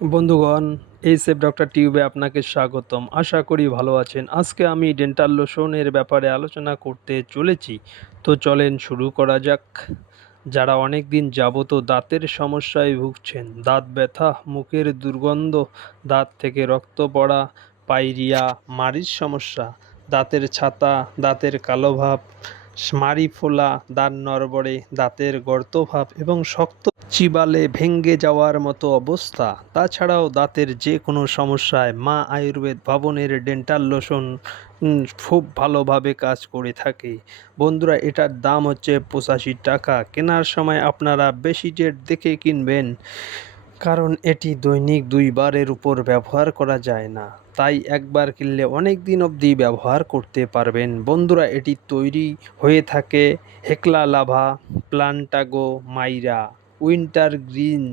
বন্ধুগণ, এই safe doctor টিউবে আপনাকে স্বাগতম। আশা করি ভালো আছেন। আজকে আমি ডেন্টাল লোশনের ব্যাপারে আলোচনা করতে চলেছি। তো চলেন শুরু করা যাক। যারা অনেক দিন যাবত দাঁতের সমস্যায় ভুগছেন, দাঁত ব্যথা, মুখের দুর্গন্ধ, দাঁত থেকে রক্ত পড়া, পায়রিয়া, মাড়ির সমস্যা, দাঁতের ছাতা, দাঁতের কালো ভাব, মাড়ি ফোলা, দাঁত নড়বড়ে, দাঁতের গর্তভাব এবং শক্ত চিবালে ভেঙে যাওয়ার মতো অবস্থা, তাছাড়াও দাঁতের যে কোনো সমস্যায় মা আয়ুর্বেদ ভবনের ডেন্টাল লোশন খুব ভালোভাবে কাজ করে থাকে। বন্ধুরা, এটার দাম হচ্ছে 85 টাকা। কেনার সময় আপনারা বেশি রেট দেখে কিনবেন, কারণ এটি দৈনিক 2 বারের উপর ব্যবহার করা যায় না। তাই একবার কিনলে অনেক দিন অবধি ব্যবহার করতে পারবেন। বন্ধুরা, এটি তৈরি হয়ে থাকে হেকলা লাভা, প্লান্টাগো মাইরা, উইন্টার গ্রিন,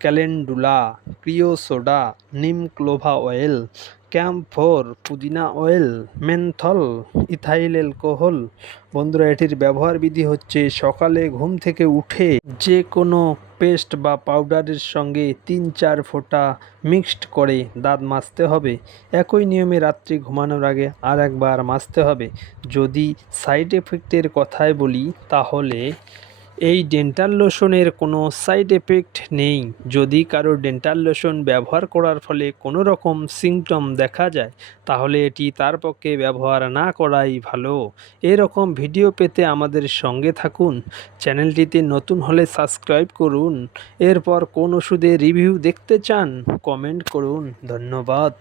ক্যালেন্ডুলা, ক্রিওসোডা, নিম ক্লোভা অয়েল, ক্যাম্ফোর, পুদিনা অয়েল, মেনথল, ইথাইল অ্যালকোহল। বন্ধুরা, এটির ব্যবহার বিধি হচ্ছে সকালে ঘুম থেকে উঠে যে কোনো পেস্ট বা পাউডারের সঙ্গে 3-4 ফোঁটা মিক্সড করে দাঁত মাজতে হবে। একই নিয়মে রাত্রি ঘুমানোর আগে আর একবার মাজতে হবে। যদি সাইড এফেক্টের কথায় বলি, তাহলে এই ডেন্টাল লোশনের কোনো সাইড এফেক্ট নেই। যদি কারো ডেন্টাল লোশন ব্যবহার করার ফলে কোনো রকম সিমটম দেখা যায়, তাহলে এটি তার পক্ষে ব্যবহার না করাই ভালো। এরকম ভিডিও পেতে আমাদের সঙ্গে থাকুন। চ্যানেলটিতে নতুন হলে সাবস্ক্রাইব করুন। এরপর কোন ওষুধের রিভিউ দেখতে চান, কমেন্ট করুন। ধন্যবাদ।